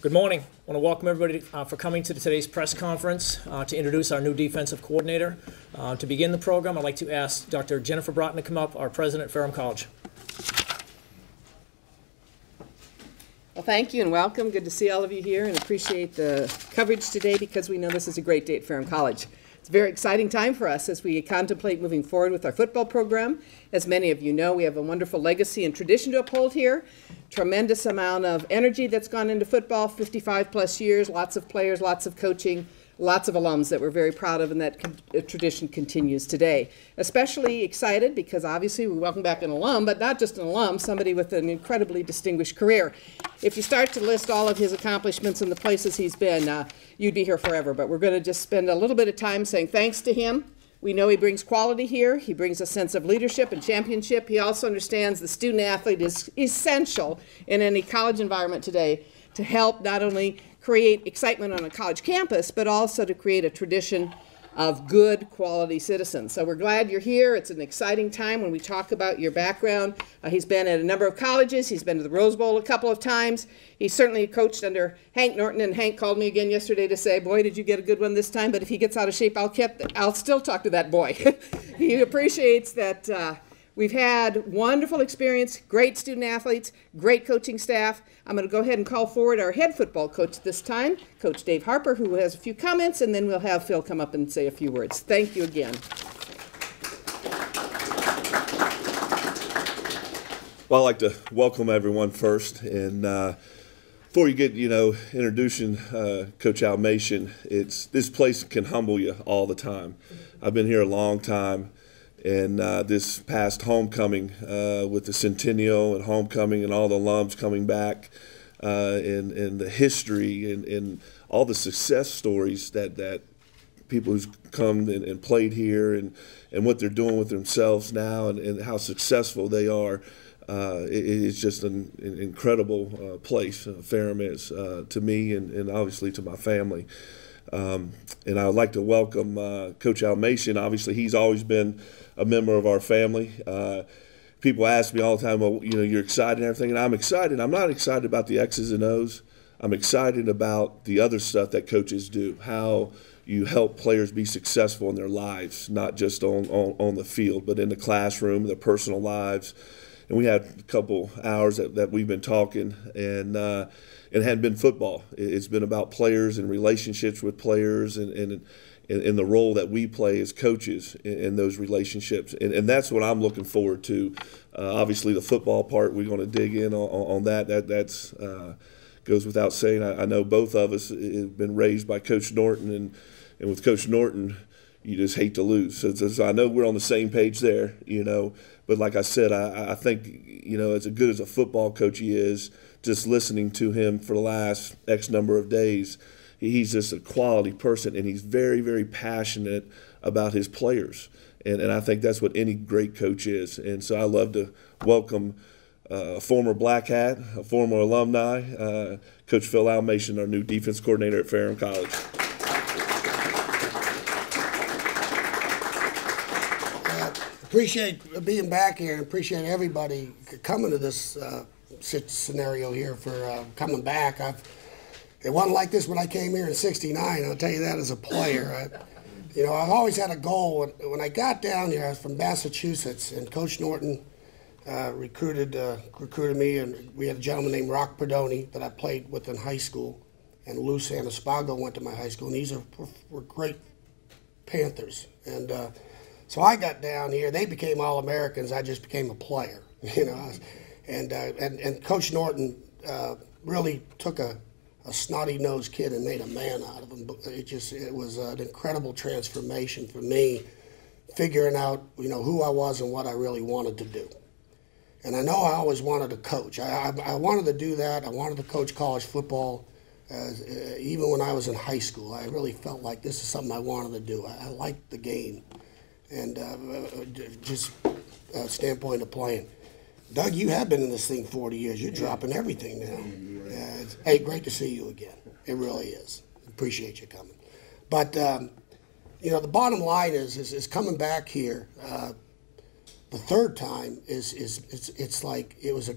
Good morning. I want to welcome everybody for coming to today's press conference to introduce our new defensive coordinator. To begin the program, I'd like to ask Dr. Jennifer Broughton to come up, our president at Ferrum College. Well, thank you and welcome. Good to see all of you here and appreciate the coverage today because we know this is a great day at Ferrum College. It's a very exciting time for us as we contemplate moving forward with our football program. As many of you know, we have a wonderful legacy and tradition to uphold here. Tremendous amount of energy that's gone into football, 55 plus years, lots of players, lots of coaching, lots of alums that we're very proud of, and that tradition continues today. Especially excited because obviously we welcome back an alum, but not just an alum, somebody with an incredibly distinguished career. If you start to list all of his accomplishments and the places he's been, you'd be here forever, but we're going to just spend a little bit of time saying thanks to him. We know he brings quality here. He brings a sense of leadership and championship. He also understands the student athlete is essential in any college environment today to help not only create excitement on a college campus, but also to create a tradition of good quality citizens. So we're glad you're here. It's an exciting time when we talk about your background. He's been at a number of colleges. He's been to the Rose Bowl a couple of times. He's certainly coached under Hank Norton, and Hank called me again yesterday to say, boy, did you get a good one this time, but if he gets out of shape, I'll still talk to that boy. He appreciates that we've had wonderful experience, great student athletes, great coaching staff. I'm going to go ahead and call forward our head football coach this time, Coach Dave Harper, who has a few comments, and then we'll have Phil come up and say a few words. Thank you again. Well, I'd like to welcome everyone first, and before you get, introducing Coach Elmassian, this place can humble you all the time. I've been here a long time. And this past homecoming with the Centennial and homecoming and all the alums coming back and the history and all the success stories that people who's come and played here and what they're doing with themselves now and how successful they are. It's just an incredible place, Ferrum is, to me and obviously to my family. And I would like to welcome Coach Elmassian. Obviously, he's always been a member of our family. People ask me all the time, well, you're excited and everything, and I'm excited. I'm not excited about the X's and O's. I'm excited about the other stuff that coaches do, how you help players be successful in their lives, not just on the field, but in the classroom, their personal lives. And we had a couple hours that we've been talking, and it hadn't been football. It's been about players and relationships with players and the role that we play as coaches in those relationships. And that's what I'm looking forward to. Obviously, the football part, we're going to dig in on that. That's goes without saying. I know both of us have been raised by Coach Norton, and with Coach Norton, you just hate to lose. So I know we're on the same page there, But like I said, I think, as good as a football coach he is, just listening to him for the last X number of days, he's just a quality person, and he's very, very passionate about his players. And I think that's what any great coach is. And so I love to welcome a former Black Hat, a former alumni, Coach Phil Elmassian, our new defense coordinator at Ferrum College. Appreciate being back here and appreciate everybody coming to this scenario here for coming back. It wasn't like this when I came here in '69. I'll tell you that as a player. I've always had a goal. When I got down here, I was from Massachusetts, and Coach Norton recruited me, and we had a gentleman named Rock Perdoni that I played with in high school, and Lou Sanaspago went to my high school, and these were great Panthers. And so I got down here. They became All-Americans. I just became a player, And Coach Norton really took a snotty-nosed kid and made a man out of him. It was an incredible transformation for me, figuring out, who I was and what I really wanted to do. And I know I always wanted to coach. I wanted to do that. I wanted to coach college football. Even when I was in high school, I really felt like this is something I wanted to do. I liked the game, and just standpoint of playing. Doug, you have been in this thing 40 years. You're dropping everything now. Hey, great to see you again. It really is. Appreciate you coming. But, the bottom line is coming back here the third time it's like it was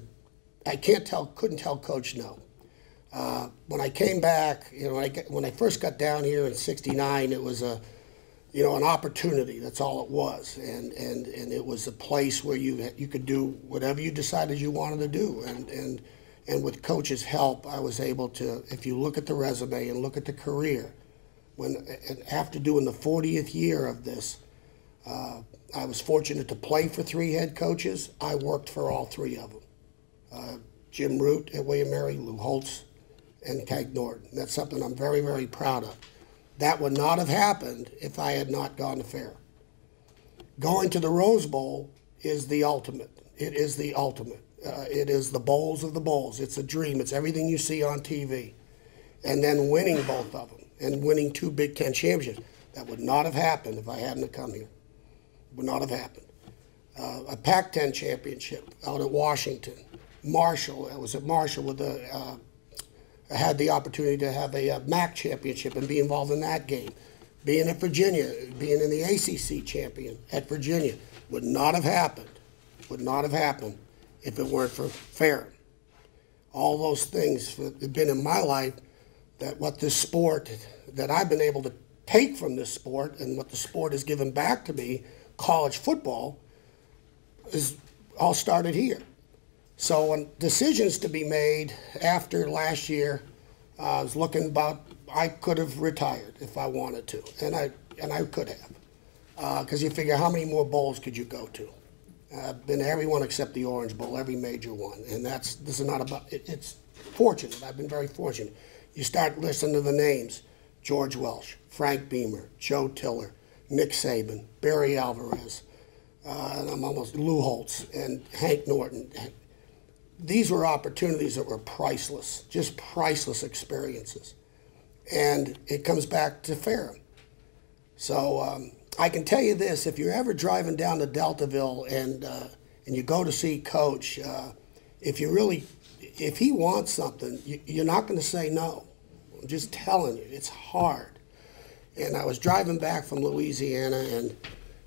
couldn't tell Coach no. When when I came back, when I first got down here in '69, it was an opportunity. That's all it was, and it was a place where you could do whatever you decided you wanted to do, and with Coach's help, I was able to. If you look at the resume and look at the career, after doing the 40th year of this, I was fortunate to play for 3 head coaches. I worked for all 3 of them. Jim Root at William Mary, Lou Holtz, and Hank Norton. That's something I'm very, very proud of. That would not have happened if I had not gone to Ferrum. Going to the Rose Bowl is the ultimate. It is the ultimate. It is the bowls of the bowls. It's a dream. It's everything you see on TV. And then winning both of them and winning 2 Big Ten championships. That would not have happened if I hadn't have come here. Would not have happened. A Pac-10 championship out at Washington. Marshall, I was at Marshall with I had the opportunity to have a MAC championship and be involved in that game. Being at Virginia, being in the ACC champion at Virginia, would not have happened if it weren't for Ferrum. All those things have been in my life that what this sport, that I've been able to take from this sport and what the sport has given back to me, college football, is all started here. So when decisions to be made after last year, I was looking about, I could have retired if I wanted to, and I could have, because you figure how many more bowls could you go to? I've been to every one except the Orange Bowl, every major one, and this is not about, it's fortunate. I've been very fortunate. You start listening to the names: George Welsh, Frank Beamer, Joe Tiller, Nick Saban, Barry Alvarez, and I'm almost Lou Holtz and Hank Norton. These were opportunities that were priceless, just priceless experiences. And it comes back to Ferrum. So I can tell you this: if you're ever driving down to Deltaville and you go to see Coach, if he wants something, you're not going to say no. I'm just telling you, it's hard. And I was driving back from Louisiana and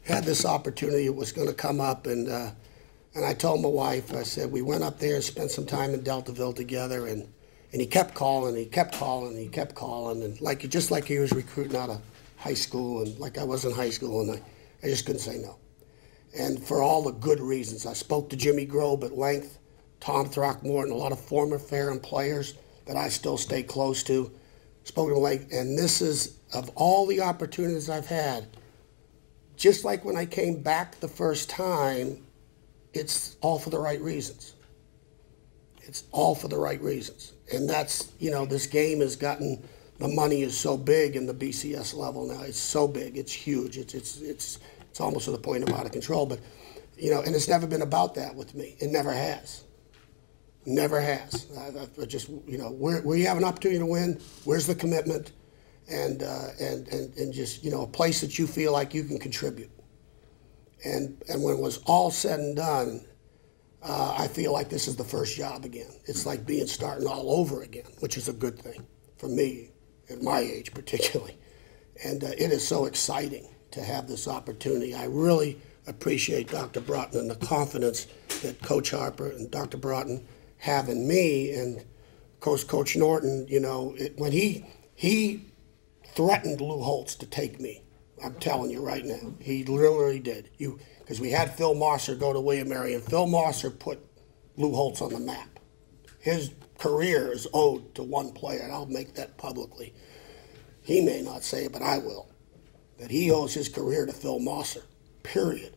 had this opportunity. It was going to come up, and I told my wife, I said, we went up there and spent some time in Deltaville together, and he kept calling, he kept calling, he kept calling, and just like he was recruiting out of high school, and like I was in high school, and I just couldn't say no. And for all the good reasons. I spoke to Jimmy Grobe at length, Tom Throckmorton, a lot of former Ferrum players that I still stay close to, spoke to them at length, and this is, of all the opportunities I've had, just like when I came back the first time, it's all for the right reasons. It's all for the right reasons. And that's, this game has gotten, the money is so big in the BCS level now. It's so big. It's huge. It's almost to the point of out of control. But, and it's never been about that with me. It never has. Never has. I just, where you have an opportunity to win, where's the commitment? And just, a place that you feel like you can contribute. And when it was all said and done, I feel like this is the first job again. It's like starting all over again, which is a good thing for me at my age particularly. And it is so exciting to have this opportunity. I really appreciate Dr. Broughton and the confidence that Coach Harper and Dr. Broughton have in me. And of course, Coach Norton, when he threatened Lou Holtz to take me. I'm telling you right now, he literally did. Because we had Phil Mosser go to William Mary, and Phil Mosser put Lou Holtz on the map. His career is owed to one player, and I'll make that publicly. He may not say it, but I will. That he owes his career to Phil Mosser, period.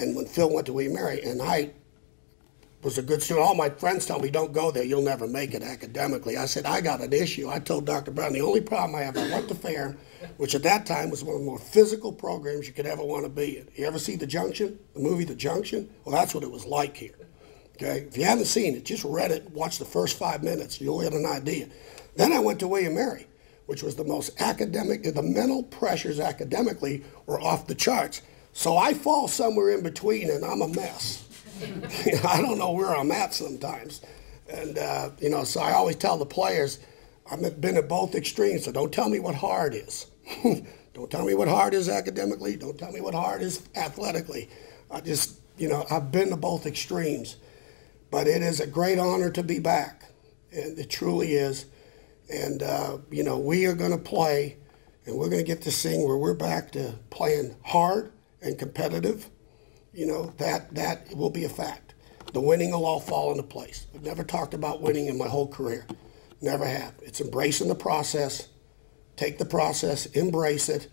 And when Phil went to William Mary, and I was a good student, all my friends tell me, don't go there, you'll never make it academically. I said, I got an issue. I told Dr. Brown, the only problem I have, I went to Ferrum, which at that time was one of the more physical programs you could ever want to be in. You ever see The Junction, the movie The Junction? Well, that's what it was like here. Okay, if you haven't seen it, just read it, watch the first 5 minutes, you'll get an idea. Then I went to William Mary, which was the most academic, the mental pressures academically were off the charts. So I fall somewhere in between, and I'm a mess. I don't know where I'm at sometimes. And, so I always tell the players, I've been at both extremes, so don't tell me what hard is. Don't tell me what hard is academically. Don't tell me what hard is athletically. I've been to both extremes. But it is a great honor to be back. And it truly is. And, we are going to play, and we're going to get this thing where we're back to playing hard and competitive. That will be a fact. The winning will all fall into place. I've never talked about winning in my whole career. Never have. It's embracing the process. Take the process, embrace it,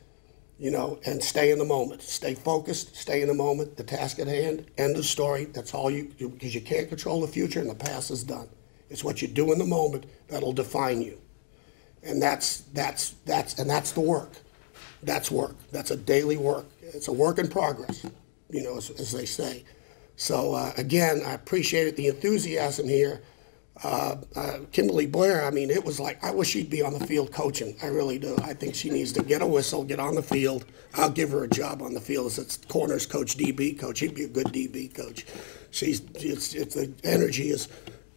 and stay in the moment. Stay focused, stay in the moment, the task at hand, end of story. That's all because you can't control the future and the past is done. It's what you do in the moment that'll define you. And that's the work. That's work. That's a daily work. It's a work in progress, as they say. So, again, I appreciated the enthusiasm here. Kimberly Blair, it was like, I wish she'd be on the field coaching. I really do. I think she needs to get a whistle, get on the field. I'll give her a job on the field as it's corners coach, DB coach. She'd be a good DB coach. The energy is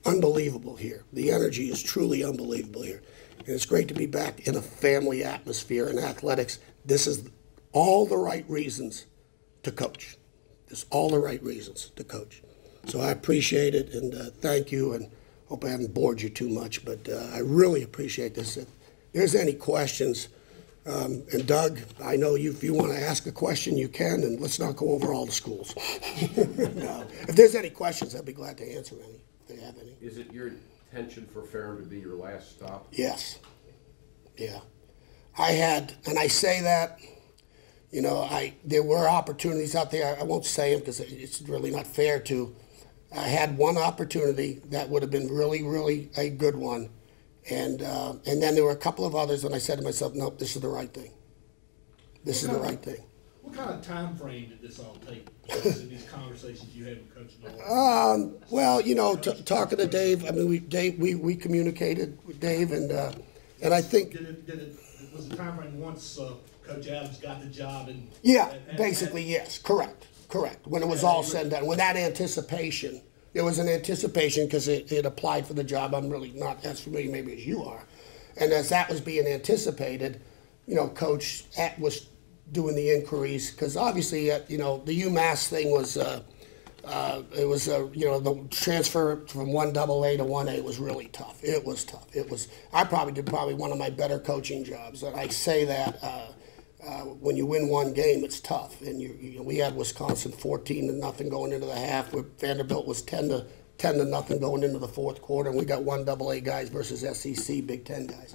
unbelievable here. The energy is truly unbelievable here. And it's great to be back in a family atmosphere in athletics. This is all the right reasons to coach. There's all the right reasons to coach. So I appreciate it, and thank you, and hope I haven't bored you too much, but I really appreciate this. If there's any questions, and Doug, I know if you want to ask a question, you can, and let's not go over all the schools. No. If there's any questions, I'd be glad to answer any, if they have any. Is it your intention for Ferrum to be your last stop? Yes. Yeah. And I say that, there were opportunities out there. I won't say them because it's really not fair to. I had one opportunity that would have been really, really a good one. And then there were a couple of others, and I said to myself, nope, this is the right thing. This is the right thing. What kind of time frame did this all take? In these conversations you had with Coach Norton? Well, talking to Dave, we communicated with Dave, and I think. Was the time frame once Coach Adams got the job? Basically, yes, correct. When it was all said and done, when that anticipation, there was an anticipation because it applied for the job. I'm really not as familiar maybe as you are. And as that was being anticipated, Coach was doing the inquiries because obviously, the UMass thing was, the transfer from 1AA to 1A was really tough. It was tough. I probably did one of my better coaching jobs. And I say that when you win one game, it's tough. And we had Wisconsin 14-0 going into the half. Vanderbilt was 10-0 going into the fourth quarter, and we got 1AA guys versus SEC Big Ten guys.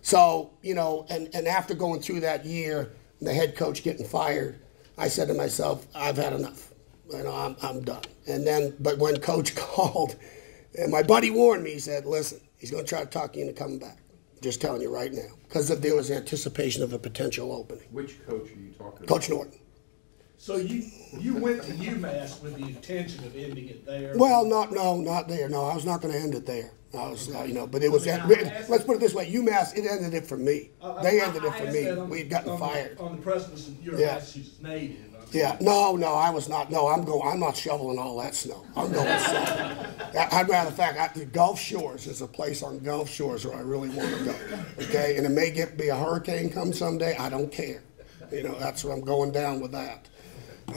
So and after going through that year, the head coach getting fired, I said to myself, I've had enough. I'm done. But when Coach called, and my buddy warned me, he said, listen, he's going to try to talk you into coming back. Just telling you right now, because there was anticipation of a potential opening. Which coach are you talking about? Coach Norton. So you went to UMass with the intention of ending it there? Well, not there. No, I was not going to end it there. I was, but it was. Let's put it this way: UMass, it ended it for me. They ended it for me. We'd gotten fired. On the precipice of you're a Massachusetts native. Yeah, no, I was not. No, I'm not shoveling all that snow. I'm going south. I'd rather, in fact, the Gulf Shores is a place on Gulf Shores where I really want to go. Okay, and it may be a hurricane come someday. I don't care. That's where I'm going down with that.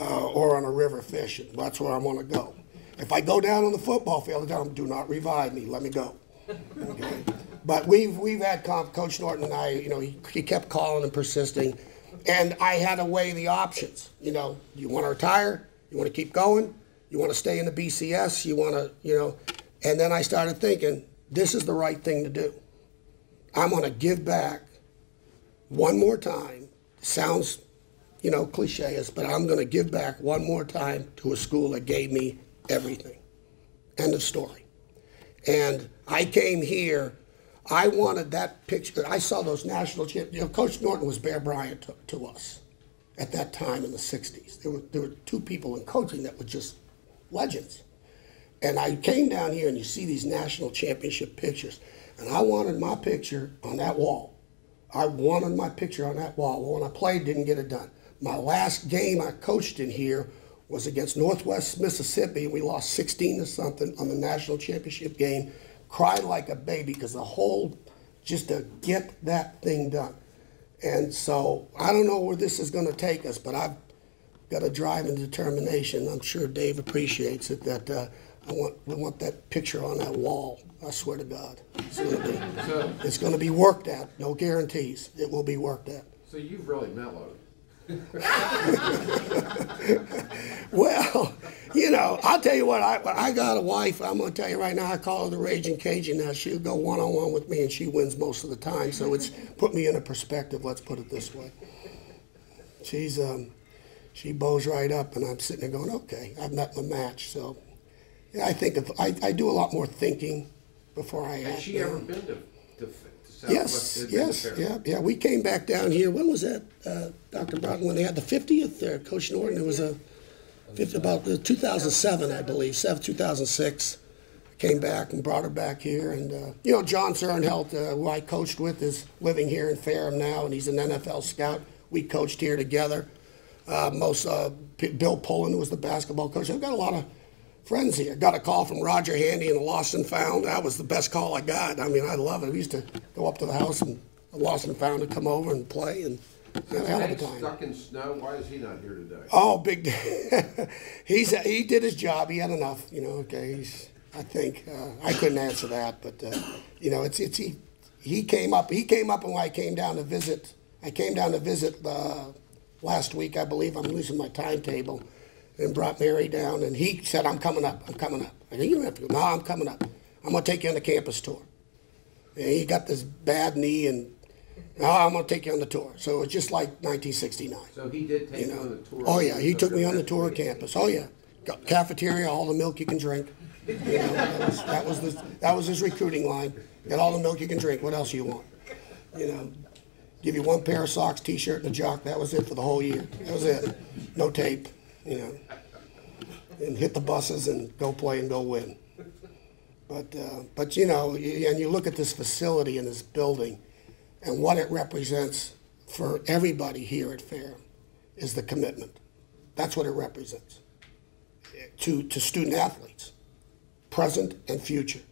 Or on a river fishing. That's where I want to go. If I go down on the football field, do not revive me. Let me go. Okay. But we've had Coach Norton and I. He kept calling and persisting. And I had to weigh the options. You want to retire? You want to keep going? You want to stay in the BCS? You want to, And then I started thinking, this is the right thing to do. I'm going to give back one more time. Sounds, cliche, but I'm going to give back one more time to a school that gave me everything. End of story. And I came here. I wanted that picture. I saw those national champions. Coach Norton was Bear Bryant to us at that time in the 60s. There were two people in coaching that were just legends. And I came down here and you see these national championship pictures. And I wanted my picture on that wall. I wanted my picture on that wall. Well, when I played, didn't get it done. My last game I coached in here was against Northwest Mississippi. We lost 16-0 on the national championship game. Cried like a baby because just to get that thing done. And so I don't know where this is going to take us, but I've got a drive and determination. I'm sure Dave appreciates it, that We want that picture on that wall. I swear to God, it's going to be worked at. No guarantees. It will be worked at. So you've really mellowed. Well, you know, I'll tell you what. I got a wife. I'm going to tell you right now. I call her the Raging Cajun. Now she'll go one-on-one with me, and she wins most of the time. So it's put me in a perspective. Let's put it this way. She bows right up, and I'm sitting there going, okay, I've met my match. So yeah, I think I do a lot more thinking before I act. Has she ever been to Yes, yeah. We came back down here. When was that, Dr. Broughton? When they had the 50th there, Coach Norton. It was about 2007, I believe, 2006. Came back and brought her back here, and you know, John Cernhelt, who I coached with, is living here in Ferrum now, and he's an NFL scout. We coached here together. Bill Pullen, who was the basketball coach. I've got a lot of friends here. Got a call from Roger Handy in the Lost and Found. That was the best call I got. I mean, I love it. We used to go up to the house and the Lost and Found would come over and play, and had a hell of a time. Stuck in snow. Why is he not here today? Oh, big. He did his job. He had enough. You know. Okay. I think I couldn't answer that, but you know, he came up. He came up when I came down to visit. I came down to visit last week, I believe. I'm losing my timetable. And brought Mary down, and he said, I'm coming up. I said, you don't have to go. No, I'm coming up. I'm going to take you on the campus tour. And he got this bad knee, and no, I'm going to take you on the tour. So it's just like 1969. So he did take you on the tour? Oh, yeah, he took me on the tour of campus. Oh, yeah. Got cafeteria, all the milk you can drink. You know, that was his recruiting line. Got all the milk you can drink. What else you want? You know, give you one pair of socks, T-shirt, and a jock. That was it for the whole year. That was it. No tape, you know. And hit the buses and go play and go win. But you know, and you look at this facility and this building, and what it represents for everybody here at Ferrum is the commitment. That's what it represents to student athletes, present and future.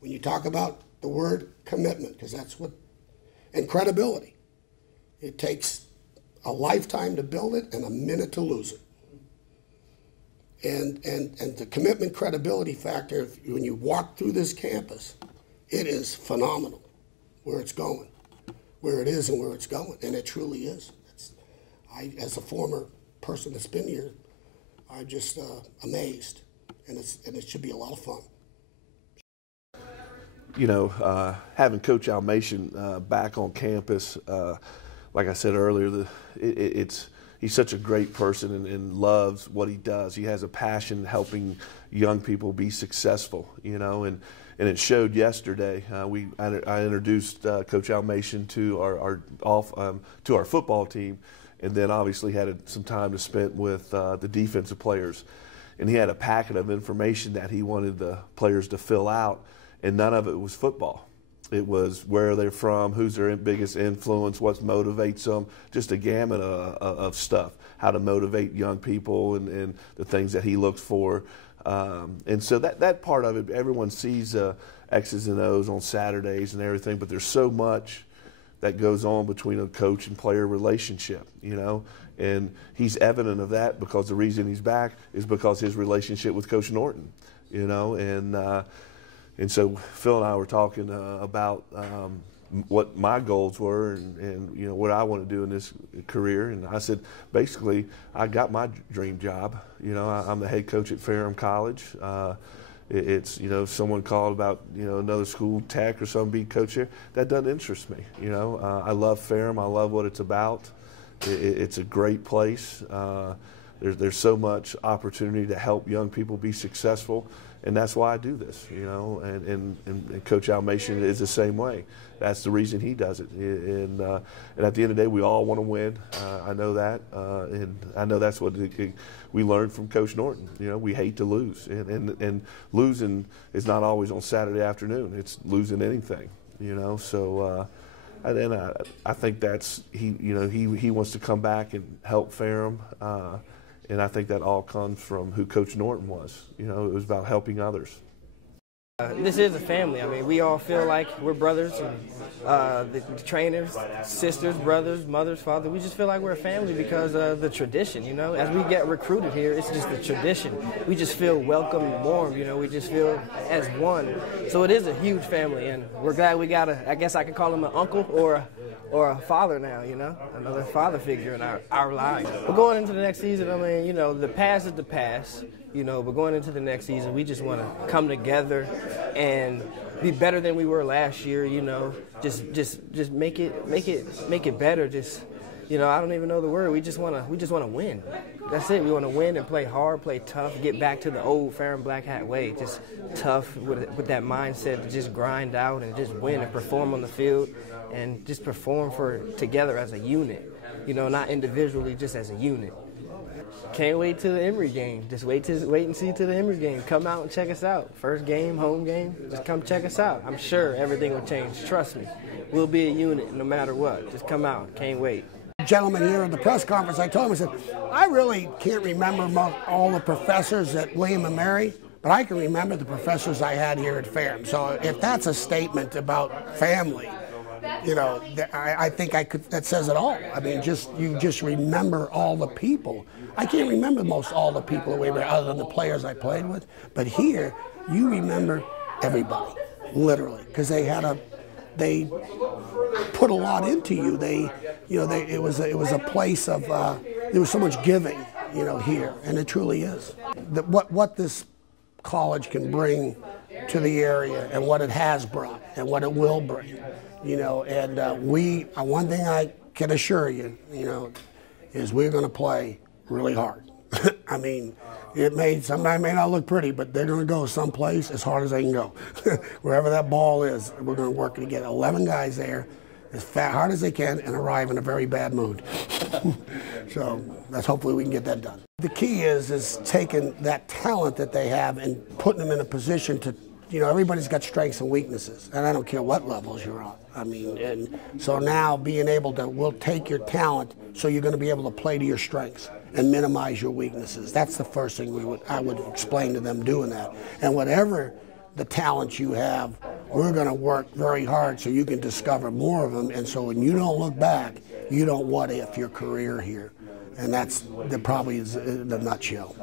When you talk about the word commitment, because that's what, and credibility, it takes a lifetime to build it and a minute to lose it. And the commitment credibility factor, when you walk through this campus, it is phenomenal where it's going, where it is and where it's going, and it truly is. As a former person that's been here, I'm just amazed, and it should be a lot of fun. You know, having Coach Elmassian back on campus, like I said earlier, he's such a great person and loves what he does. He has a passion helping young people be successful, you know, and it showed yesterday. I introduced Coach Elmassian to our football team, and then obviously had some time to spend with the defensive players. And he had a packet of information that he wanted the players to fill out, and none of it was football. It was where they're from, who's their biggest influence, what motivates them, just a gamut of stuff, how to motivate young people and the things that he looks for. And so that part of it, everyone sees X's and O's on Saturdays and everything, but there's so much that goes on between a coach and player relationship, you know. And he's evident of that because the reason he's back is because his relationship with Coach Norton, you know. And so Phil and I were talking about what my goals were and you know what I want to do in this career. And I said, basically, I got my dream job. You know, I'm the head coach at Ferrum College. It's, you know, if someone called about, you know, another school, Tech or something, being coach there, that doesn't interest me. You know, I love Ferrum. I love what it's about. It's a great place. There's so much opportunity to help young people be successful. And that's why I do this, you know, and Coach Elmassian is the same way. That's the reason he does it. And at the end of the day, we all want to win. I know that. And I know that's what we learned from Coach Norton. You know, we hate to lose. And losing is not always on Saturday afternoon. It's losing anything, you know. So I think that's, he wants to come back and help Ferrum. And I think that all comes from who Coach Norton was. You know, it was about helping others. This is a family. I mean, we all feel like we're brothers, and the trainers, sisters, brothers, mothers, fathers. We just feel like we're a family because of the tradition, you know. As we get recruited here, it's just the tradition. We just feel welcome and warm, you know. We just feel as one. So it is a huge family, and we're glad we got I guess I could call him an uncle or a father now, you know, another father figure in our lives. But going into the next season, I mean, you know, the past is the past. You know, but going into the next season, we just want to come together and be better than we were last year. You know, just make it better. Just, you know, I don't even know the word. We just want to win. That's it. We want to win and play hard, play tough, get back to the old Ferrum Black Hat way. Just tough with that mindset to just grind out and just win and perform on the field and just perform together as a unit. You know, not individually, just as a unit. Can't wait till the Emory game. Just wait and see till the Emory game. Come out and check us out. First game, home game, just come check us out. I'm sure everything will change. Trust me. We'll be a unit no matter what. Just come out. Can't wait. Gentleman here at the press conference, I told him, I said, I really can't remember all the professors at William and Mary, but I can remember the professors I had here at Ferrum. So if that's a statement about family, you know, I think that says it all. I mean, you just remember all the people. I can't remember all the people that we were, other than the players I played with. But here, you remember everybody, literally, because they put a lot into you. It was a place of there was so much giving, you know, here, and it truly is. What this college can bring to the area, and what it has brought, and what it will bring, you know, and one thing I can assure you, you know, is we're going to play really hard. I mean, sometimes it may not look pretty, but they're going to go someplace as hard as they can go. Wherever that ball is, we're going to work to get 11 guys there as hard as they can and arrive in a very bad mood. So hopefully we can get that done. The key is taking that talent that they have and putting them in a position to, you know, everybody's got strengths and weaknesses, and I don't care what levels you're on. I mean, and so now being able to, we'll take your talent, so you're going to be able to play to your strengths and minimize your weaknesses. That's the first thing I would explain to them doing that. And whatever the talent you have, we're going to work very hard so you can discover more of them. And so when you don't look back, you don't what if your career here. And that's probably is the nutshell.